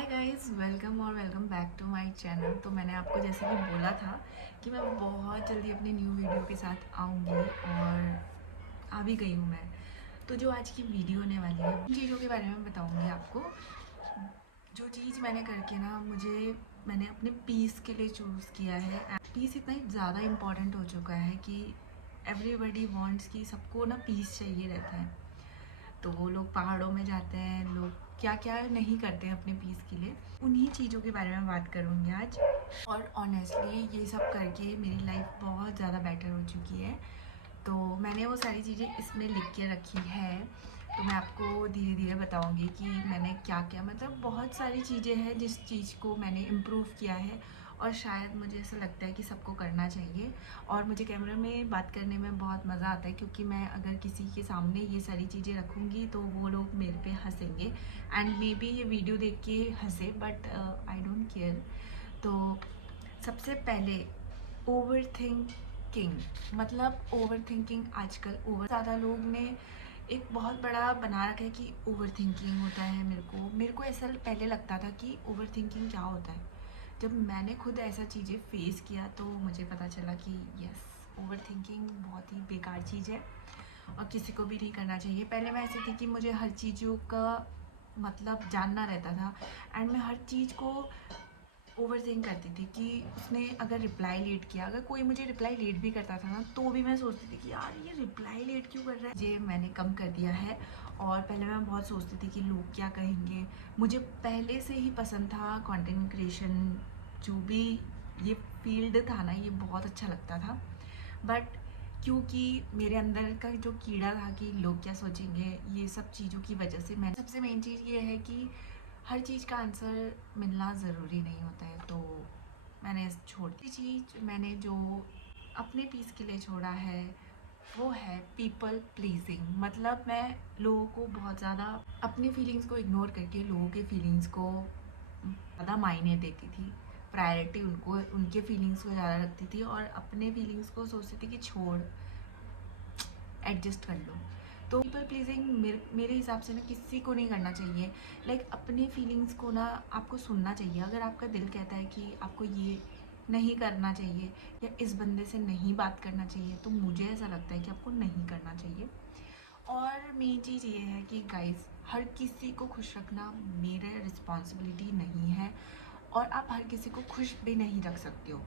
हाय guys, welcome और welcome back to my channel. तो मैंने आपको जैसे कि बोला था कि मैं बहुत जल्दी अपनी न्यू वीडियो के साथ आऊँगी और आ भी गई हूँ मैं। तो जो आज की वीडियो होने वाली है उन चीज़ों के बारे में बताऊँगी आपको। जो चीज़ मैंने करके ना मैंने अपने पीस के लिए चूज़ किया है। पीस इतना ही ज़्यादा इम्पॉर्टेंट हो चुका है कि एवरीबडी वांट्स कि सबको ना पीस चाहिए रहता है। तो वो लोग पहाड़ों में जाते हैं, लोग क्या क्या नहीं करते हैं अपने पीस के लिए। उन्हीं चीज़ों के बारे में बात करूँगी आज। और ऑनेस्टली ये सब करके मेरी लाइफ बहुत ज़्यादा बेटर हो चुकी है। तो मैंने वो सारी चीज़ें इसमें लिख के रखी है। तो मैं आपको धीरे धीरे बताऊंगी कि मैंने क्या क्या, मतलब बहुत सारी चीज़ें हैं जिस चीज़ को मैंने इम्प्रूव किया है। और शायद मुझे ऐसा लगता है कि सबको करना चाहिए। और मुझे कैमरे में बात करने में बहुत मज़ा आता है, क्योंकि मैं अगर किसी के सामने ये सारी चीज़ें रखूँगी तो वो लोग मेरे पे हंसेंगे। एंड मे बी ये वीडियो देख के हंसे, बट आई डोंट केयर। तो सबसे पहले ओवर थिंकिंग, मतलब ओवर थिंकिंग आजकल ओवर ज़्यादा लोग ने एक बहुत बड़ा बना रखा है कि ओवर थिंकिंग होता है। मेरे को ऐसा पहले लगता था कि ओवर थिंकिंग क्या होता है। जब मैंने खुद ऐसा चीज़ें फेस किया तो मुझे पता चला कि यस, ओवर थिंकिंग बहुत ही बेकार चीज़ है और किसी को भी नहीं करना चाहिए। पहले मैं ऐसी थी कि मुझे हर चीज़ों का मतलब जानना रहता था। एंड मैं हर चीज़ को ओवर थिंक करती थी कि उसने अगर रिप्लाई लेट किया, अगर कोई मुझे रिप्लाई लेट भी करता था ना, तो भी मैं सोचती थी कि यार ये रिप्लाई लेट क्यों कर रहा है। ये मैंने कम कर दिया है। और पहले मैं बहुत सोचती थी कि लोग क्या कहेंगे। मुझे पहले से ही पसंद था कंटेंट क्रिएशन, जो भी ये फील्ड था ना, ये बहुत अच्छा लगता था। बट क्योंकि मेरे अंदर का जो कीड़ा था कि लोग क्या सोचेंगे, ये सब चीज़ों की वजह से मैं सबसे मेन चीज़ ये है कि हर चीज़ का आंसर मिलना ज़रूरी नहीं होता है। तो मैंने छोड़ दी चीज़। मैंने जो अपने पीस के लिए छोड़ा है वो है पीपल प्लीजिंग। मतलब मैं लोगों को बहुत ज़्यादा अपनी फीलिंग्स को इग्नोर करके लोगों के फीलिंग्स को ज़्यादा मायने देती थी। प्रायोरिटी उनको, उनके फीलिंग्स को ज़्यादा रखती थी और अपने फीलिंग्स को सोचती थी कि छोड़, एडजस्ट कर लो। तो पीपल प्लीजिंग मेरे हिसाब से ना किसी को नहीं करना चाहिए। लाइक अपनी फीलिंग्स को ना आपको सुनना चाहिए। अगर आपका दिल कहता है कि आपको ये नहीं करना चाहिए या इस बंदे से नहीं बात करना चाहिए, तो मुझे ऐसा लगता है कि आपको नहीं करना चाहिए। और मेन चीज़ ये है कि गाइस, हर किसी को खुश रखना मेरा रिस्पॉन्सिबिलिटी नहीं है और आप हर किसी को खुश भी नहीं रख सकते हो।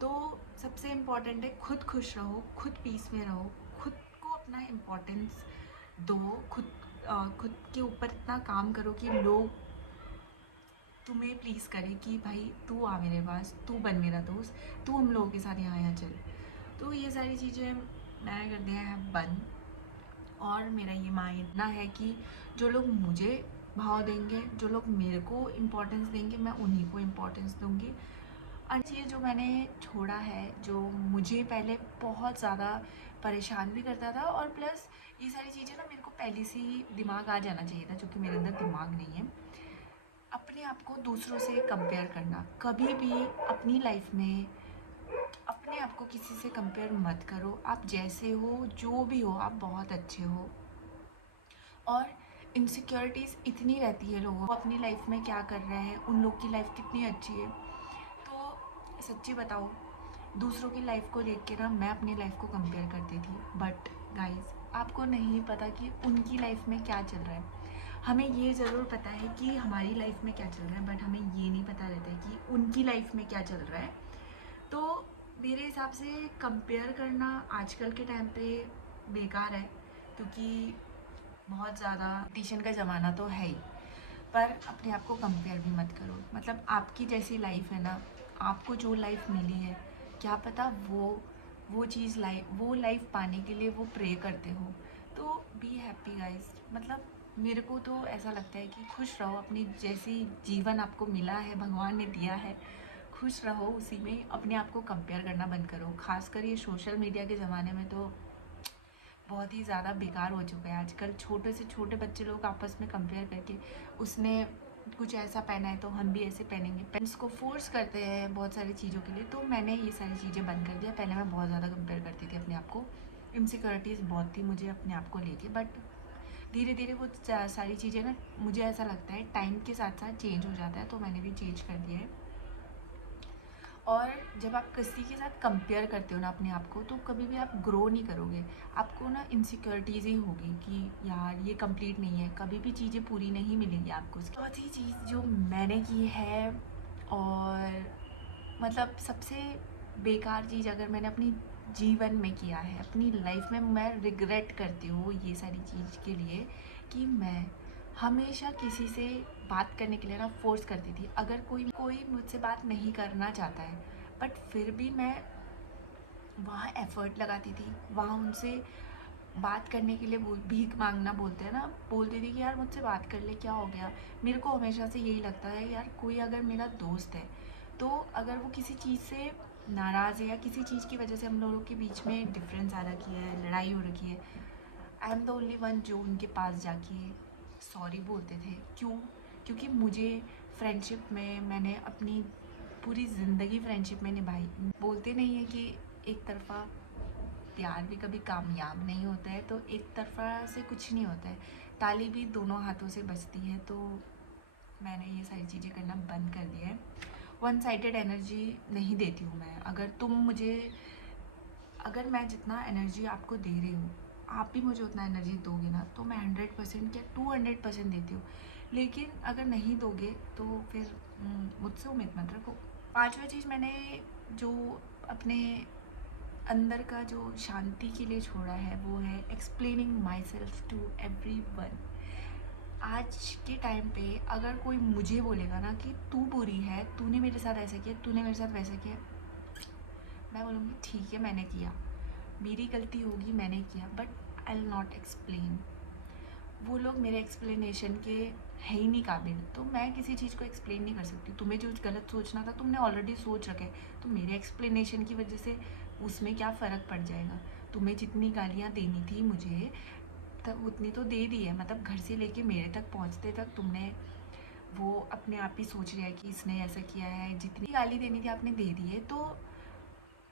तो सबसे इम्पॉर्टेंट है खुद खुश रहो, खुद पीस में रहो, खुद को अपना इम्पोर्टेंस दो। खुद के ऊपर इतना काम करो कि लोग तुम्हें प्लीज़ करें कि भाई तू आ मेरे पास, तू बन मेरा दोस्त, तू हम लोगों के साथ यहाँ यहाँ चल। तो ये सारी चीज़ें मैंने कर दिया है बंद। और मेरा ये मानना है कि जो लोग मुझे भाव देंगे, जो लोग मेरे को इम्पोर्टेंस देंगे, मैं उन्हीं को इम्पोर्टेंस दूंगी। और चीज़ जो मैंने छोड़ा है, जो मुझे पहले बहुत ज़्यादा परेशान भी करता था, और प्लस ये सारी चीज़ें ना मेरे को पहले से ही दिमाग आ जाना चाहिए था, जो कि मेरे अंदर दिमाग नहीं है। अपने आप को दूसरों से कंपेयर करना, कभी भी अपनी लाइफ में अपने आप को किसी से कंपेयर मत करो। आप जैसे हो, जो भी हो, आप बहुत अच्छे हो। और इनसिक्योरिटीज़ इतनी रहती है लोगों को, अपनी लाइफ में क्या कर रहे हैं, उन लोग की लाइफ कितनी अच्छी है। तो सच्ची बताओ, दूसरों की लाइफ को देख के ना मैं अपनी लाइफ को कंपेयर करती थी। बट गाइस, आपको नहीं पता कि उनकी लाइफ में क्या चल रहा है। हमें ये ज़रूर पता है कि हमारी लाइफ में क्या चल रहा है, बट हमें ये नहीं पता रहता है कि उनकी लाइफ में क्या चल रहा है। तो मेरे हिसाब से कंपेयर करना आजकल के टाइम पे बेकार है, क्योंकि बहुत ज़्यादा कंपटीशन का ज़माना तो है ही। पर अपने आप को कंपेयर भी मत करो। मतलब आपकी जैसी लाइफ है ना, आपको जो लाइफ मिली है, क्या पता वो चीज़ वो लाइफ पाने के लिए वो प्रे करते हो। तो बी हैप्पी गाइस। मतलब मेरे को तो ऐसा लगता है कि खुश रहो, अपनी जैसी जीवन आपको मिला है, भगवान ने दिया है, खुश रहो उसी में। अपने आप को कंपेयर करना बंद करो। खासकर ये सोशल मीडिया के ज़माने में तो बहुत ही ज़्यादा बेकार हो चुका है। आजकल छोटे से छोटे बच्चे लोग आपस में कंपेयर करके, उसने कुछ ऐसा पहना है तो हम भी ऐसे पहनेंगे, पेरेंट्स को फोर्स करते हैं बहुत सारी चीज़ों के लिए। तो मैंने ये सारी चीज़ें बंद कर दिया। पहले मैं बहुत ज़्यादा कंपेयर करती थी अपने आप को, इनसिक्योरिटीज़ बहुत थी मुझे अपने आप को लेके। बट धीरे धीरे वो सारी चीज़ें ना, मुझे ऐसा लगता है टाइम के साथ साथ चेंज हो जाता है, तो मैंने भी चेंज कर दिया है। और जब आप किसी के साथ कंपेयर करते हो ना अपने आप को, तो कभी भी आप ग्रो नहीं करोगे। आपको ना इनसिक्योरिटीज़ ही होगी कि यार ये कंप्लीट नहीं है, कभी भी चीज़ें पूरी नहीं मिलेंगी आपको। चौथी चीज़ जो मैंने की है, और मतलब सबसे बेकार चीज़ अगर मैंने अपनी जीवन में किया है, अपनी लाइफ में, मैं रिग्रेट करती हूँ ये सारी चीज़ के लिए, कि मैं हमेशा किसी से बात करने के लिए ना फोर्स करती थी। अगर कोई कोई मुझसे बात नहीं करना चाहता है, बट फिर भी मैं वहाँ एफ़र्ट लगाती थी, वहाँ उनसे बात करने के लिए भीख मांगना बोलते हैं ना, बोलती थी कि यार मुझसे बात कर ले, क्या हो गया। मेरे को हमेशा से यही लगता है यार, कोई अगर मेरा दोस्त है, तो अगर वो किसी चीज़ से नाराज़ है या किसी चीज़ की वजह से हम लोगों के बीच में डिफरेंस आ रखी है, लड़ाई हो रखी है, I am the only one जो उनके पास जाके सॉरी बोलते थे। क्यों? क्योंकि मुझे फ्रेंडशिप में मैंने अपनी पूरी ज़िंदगी फ्रेंडशिप में निभाई। बोलते नहीं है कि एक तरफ़ा प्यार भी कभी कामयाब नहीं होता है, तो एक तरफ़ा से कुछ नहीं होता है, ताली भी दोनों हाथों से बजती है। तो मैंने ये सारी चीज़ें करना बंद कर दिया है। वन साइडेड एनर्जी नहीं देती हूँ मैं। अगर मैं जितना एनर्जी आपको दे रही हूँ, आप भी मुझे उतना एनर्जी दोगे ना, तो मैं 100% या 200% देती हूँ। लेकिन अगर नहीं दोगे तो फिर मुझसे उम्मीद मत रखो। पांचवा चीज़ मैंने जो अपने अंदर का जो शांति के लिए छोड़ा है, वो है explaining myself to everyone. आज के टाइम पे अगर कोई मुझे बोलेगा ना कि तू बुरी है, तूने मेरे साथ ऐसा किया, तूने मेरे साथ वैसा किया, मैं बोलूँगी ठीक है, मैंने किया, मेरी गलती होगी, मैंने किया, but I will not explain. वो लोग मेरे एक्सप्लेनेशन के है ही नहीं काबिल, तो मैं किसी चीज़ को एक्सप्लेन नहीं कर सकती। तुम्हें जो गलत सोचना था, तुमने ऑलरेडी सोच रखा है, तो मेरे एक्सप्लेनेशन की वजह से उसमें क्या फ़र्क पड़ जाएगा। तुम्हें जितनी गालियाँ देनी थी मुझे, तब उतनी तो दे दी है। मतलब घर से लेके मेरे तक पहुँचते तक तुमने वो अपने आप ही सोच लिया है कि इसने ऐसा किया है, जितनी गाली देनी थी आपने दे दी है, तो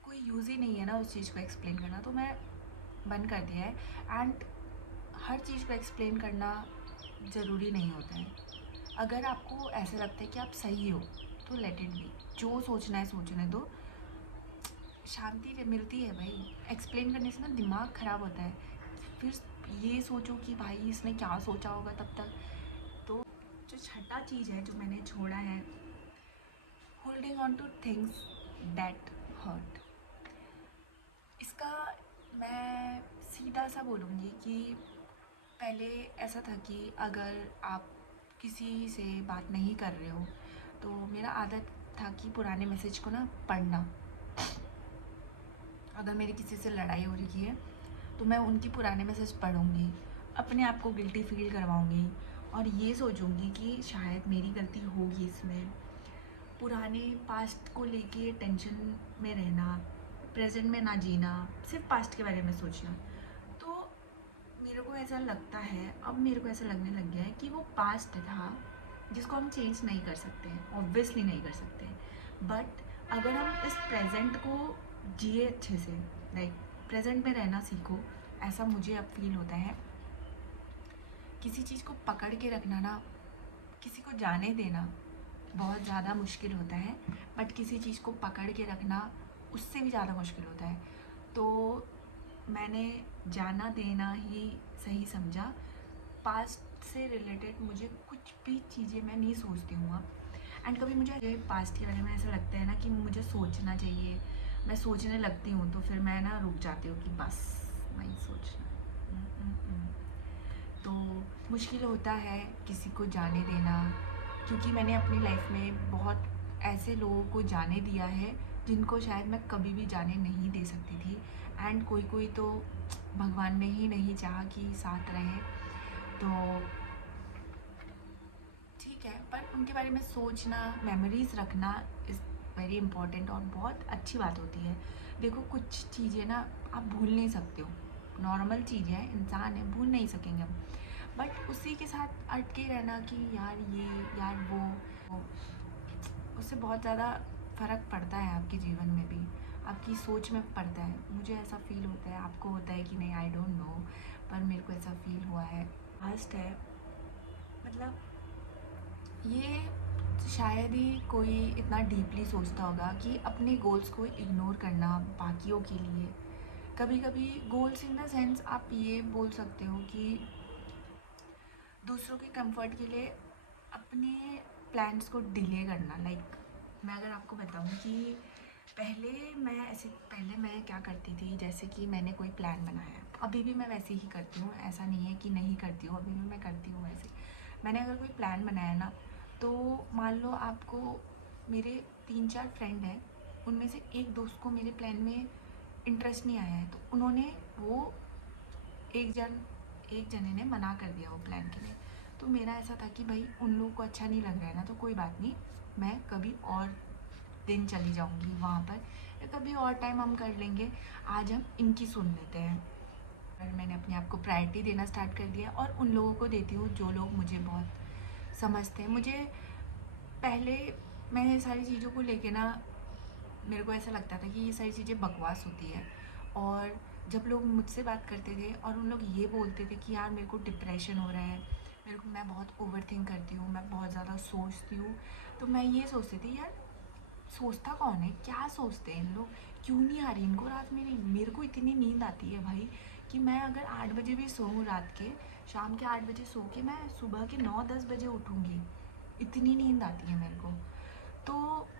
कोई यूज़ ही नहीं है ना उस चीज़ को एक्सप्लेन करना। तो मैं बंद कर दिया है। एंड हर चीज़ को एक्सप्लेन करना ज़रूरी नहीं होता है। अगर आपको ऐसा लगता है कि आप सही हो, तो लेट इट बी। जो सोचना है सोचने दो। शांति मिलती है भाई, एक्सप्लेन करने से ना दिमाग ख़राब होता है। फिर ये सोचो कि भाई इसने क्या सोचा होगा तब तक। तो जो छठा चीज़ है जो मैंने छोड़ा है, holding on to things that hurt. इसका मैं सीधा सा बोलूँगी कि पहले ऐसा था कि अगर आप किसी से बात नहीं कर रहे हो, तो मेरा आदत था कि पुराने मैसेज को ना पढ़ना। अगर मेरी किसी से लड़ाई हो रही है, तो मैं उनकी पुराने मैसेज पढ़ूँगी, अपने आप को गिल्टी फील करवाऊँगी, और ये सोचूँगी कि शायद मेरी गलती होगी इसमें। पुराने पास्ट को लेके टेंशन में रहना, प्रेजेंट में ना जीना, सिर्फ पास्ट के बारे में सोचना। तो मेरे को ऐसा लगता है, अब मेरे को ऐसा लगने लग गया है कि वो पास्ट था जिसको हम चेंज नहीं कर सकते हैं, ऑब्वियसली नहीं कर सकते। बट अगर हम इस प्रेजेंट को जिए अच्छे से, लाइक प्रेजेंट में रहना सीखो, ऐसा मुझे अब फील होता है। किसी चीज़ को पकड़ के रखना ना, किसी को जाने देना बहुत ज़्यादा मुश्किल होता है, बट किसी चीज़ को पकड़ के रखना उससे भी ज़्यादा मुश्किल होता है। तो मैंने जाना देना ही सही समझा। पास्ट से रिलेटेड मुझे कुछ भी चीज़ें मैं नहीं सोचती हूँ अब। एंड कभी मुझे पास्ट के बारे में ऐसा लगता है ना कि मुझे सोचना चाहिए, मैं सोचने लगती हूँ, तो फिर मैं ना रुक जाती हूँ कि बस वही सोचना। तो मुश्किल होता है किसी को जाने देना, क्योंकि मैंने अपनी लाइफ में बहुत ऐसे लोगों को जाने दिया है जिनको शायद मैं कभी भी जाने नहीं दे सकती थी। एंड कोई कोई तो भगवान ने ही नहीं चाहा कि साथ रहे, तो ठीक है। पर उनके बारे में सोचना, मेमोरीज रखना इज़ वेरी इंपॉर्टेंट, और बहुत अच्छी बात होती है। देखो कुछ चीज़ें ना आप भूल नहीं सकते हो, नॉर्मल चीज़ें हैं, इंसान है, भूल नहीं सकेंगे हम। बट उसी के साथ अटके रहना कि यार ये, यार वो, उससे बहुत ज़्यादा फ़र्क पड़ता है आपके जीवन में भी, आपकी सोच में पड़ता है। मुझे ऐसा फ़ील होता है, आपको होता है कि नहीं, आई डोंट नो, पर मेरे को ऐसा फ़ील हुआ है। लास्ट है, मतलब ये शायद ही कोई इतना डीपली सोचता होगा कि अपने गोल्स को इग्नोर करना बाकियों के लिए। कभी कभी गोल्स इन द सेंस आप ये बोल सकते हो कि दूसरों के कंफर्ट के लिए अपने प्लान्स को डिले करना। लाइक मैं अगर आपको बताऊं कि पहले मैं क्या करती थी, जैसे कि मैंने कोई प्लान बनाया, अभी भी मैं वैसे ही करती हूँ, ऐसा नहीं है कि नहीं करती हूँ, अभी भी मैं करती हूँ वैसे। मैंने अगर कोई प्लान बनाया ना, तो मान लो आपको, मेरे 3-4 फ्रेंड हैं, उनमें से एक दोस्त को मेरे प्लान में इंटरेस्ट नहीं आया है, तो उन्होंने वो एक जन एक जने ने मना कर दिया वो प्लान के लिए। तो मेरा ऐसा था कि भाई उन लोगों को अच्छा नहीं लग रहा है ना, तो कोई बात नहीं, मैं कभी और दिन चली जाऊंगी वहाँ पर, या कभी और टाइम हम कर लेंगे, आज हम इनकी सुन लेते हैं। और मैंने अपने आप को प्रायोरिटी देना स्टार्ट कर दिया, और उन लोगों को देती हूँ जो लोग मुझे बहुत समझते हैं। मुझे पहले, मैं ये सारी चीज़ों को लेके ना, मेरे को ऐसा लगता था कि ये सारी चीज़ें बकवास होती है। और जब लोग मुझसे बात करते थे और उन लोग ये बोलते थे कि यार मेरे को डिप्रेशन हो रहा है, मैं बहुत ओवर थिंक करती हूँ, मैं बहुत ज़्यादा सोचती हूँ, तो मैं ये सोचती थी यार, सोचता कौन है, क्या सोचते हैं इन लोग, क्यों नहीं आ रही इनको रात में नींद। मेरे को इतनी नींद आती है भाई कि मैं अगर 8 बजे भी सोऊं रात के, शाम के 8 बजे सो के मैं सुबह के 9-10 बजे उठूँगी, इतनी नींद आती है मेरे को। तो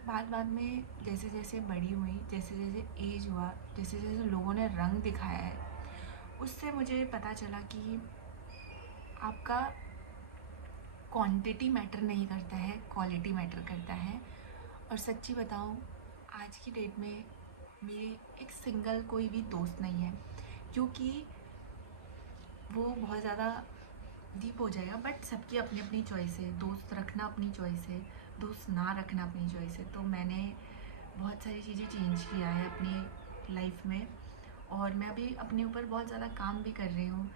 बाद में जैसे जैसे बड़ी हुई, जैसे जैसे एज हुआ, जैसे जैसे लोगों ने रंग दिखाया है, उससे मुझे पता चला कि आपका क्वांटिटी मैटर नहीं करता है, क्वालिटी मैटर करता है। और सच्ची बताऊँ, आज की डेट में मेरे एक सिंगल कोई भी दोस्त नहीं है, क्योंकि वो बहुत ज़्यादा डीप हो जाएगा, बट सबकी अपनी अपनी चॉइस है, दोस्त रखना अपनी चॉइस है, दोस्त ना रखना अपनी चॉइस है। तो मैंने बहुत सारी चीज़ें चेंज किया है अपनी लाइफ में, और मैं अभी अपने ऊपर बहुत ज़्यादा काम भी कर रही हूँ।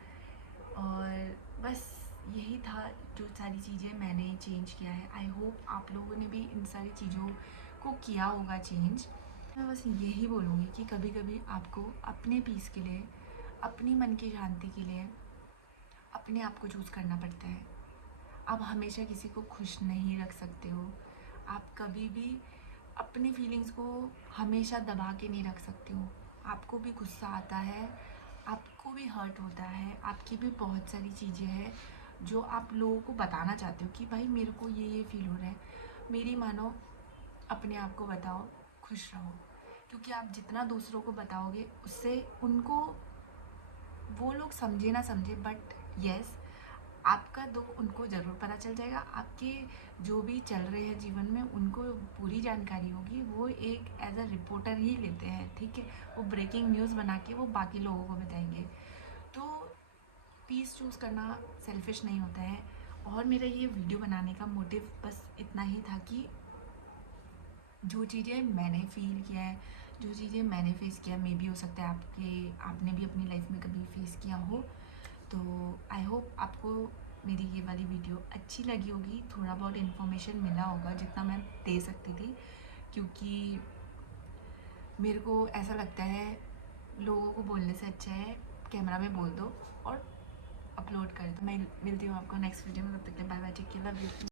और बस यही था, जो सारी चीज़ें मैंने चेंज किया है। आई होप आप लोगों ने भी इन सारी चीज़ों को किया होगा चेंज। मैं बस यही बोलूँगी कि कभी कभी आपको अपने पीस के लिए, अपनी मन की शांति के लिए अपने आप को चूज़ करना पड़ता है। आप हमेशा किसी को खुश नहीं रख सकते हो, आप कभी भी अपनी फीलिंग्स को हमेशा दबा के नहीं रख सकते हो। आपको भी गुस्सा आता है, आपको भी हर्ट होता है, आपकी भी बहुत सारी चीज़ें हैं जो आप लोगों को बताना चाहते हो कि भाई मेरे को ये फील हो रहा है। मेरी मानो, अपने आप को बताओ, खुश रहो, क्योंकि आप जितना दूसरों को बताओगे उससे उनको, वो लोग समझे ना समझे, बट यस, आपका दुख उनको ज़रूर पता चल जाएगा। आपके जो भी चल रहे हैं जीवन में, उनको पूरी जानकारी होगी, वो एक एज अ रिपोर्टर ही लेते हैं, ठीक है, वो ब्रेकिंग न्यूज़ बना के वो बाकी लोगों को बताएंगे। तो पीस चूज़ करना सेल्फिश नहीं होता है। और मेरा ये वीडियो बनाने का मोटिव बस इतना ही था कि जो चीज़ें मैंने फ़ील किया है, जो चीज़ें मैंने फ़ेस किया, मे बी हो सकता है आपने भी अपनी लाइफ में कभी फ़ेस किया हो। तो आई होप आपको मेरी ये वाली वीडियो अच्छी लगी होगी, थोड़ा बहुत इन्फॉर्मेशन मिला होगा जितना मैं दे सकती थी, क्योंकि मेरे को ऐसा लगता है लोगों को बोलने से अच्छा है कैमरा में बोल दो और अपलोड कर दो। मैं मिलती हूँ आपको नेक्स्ट वीडियो में, तब तक के bye bye, take care, love you.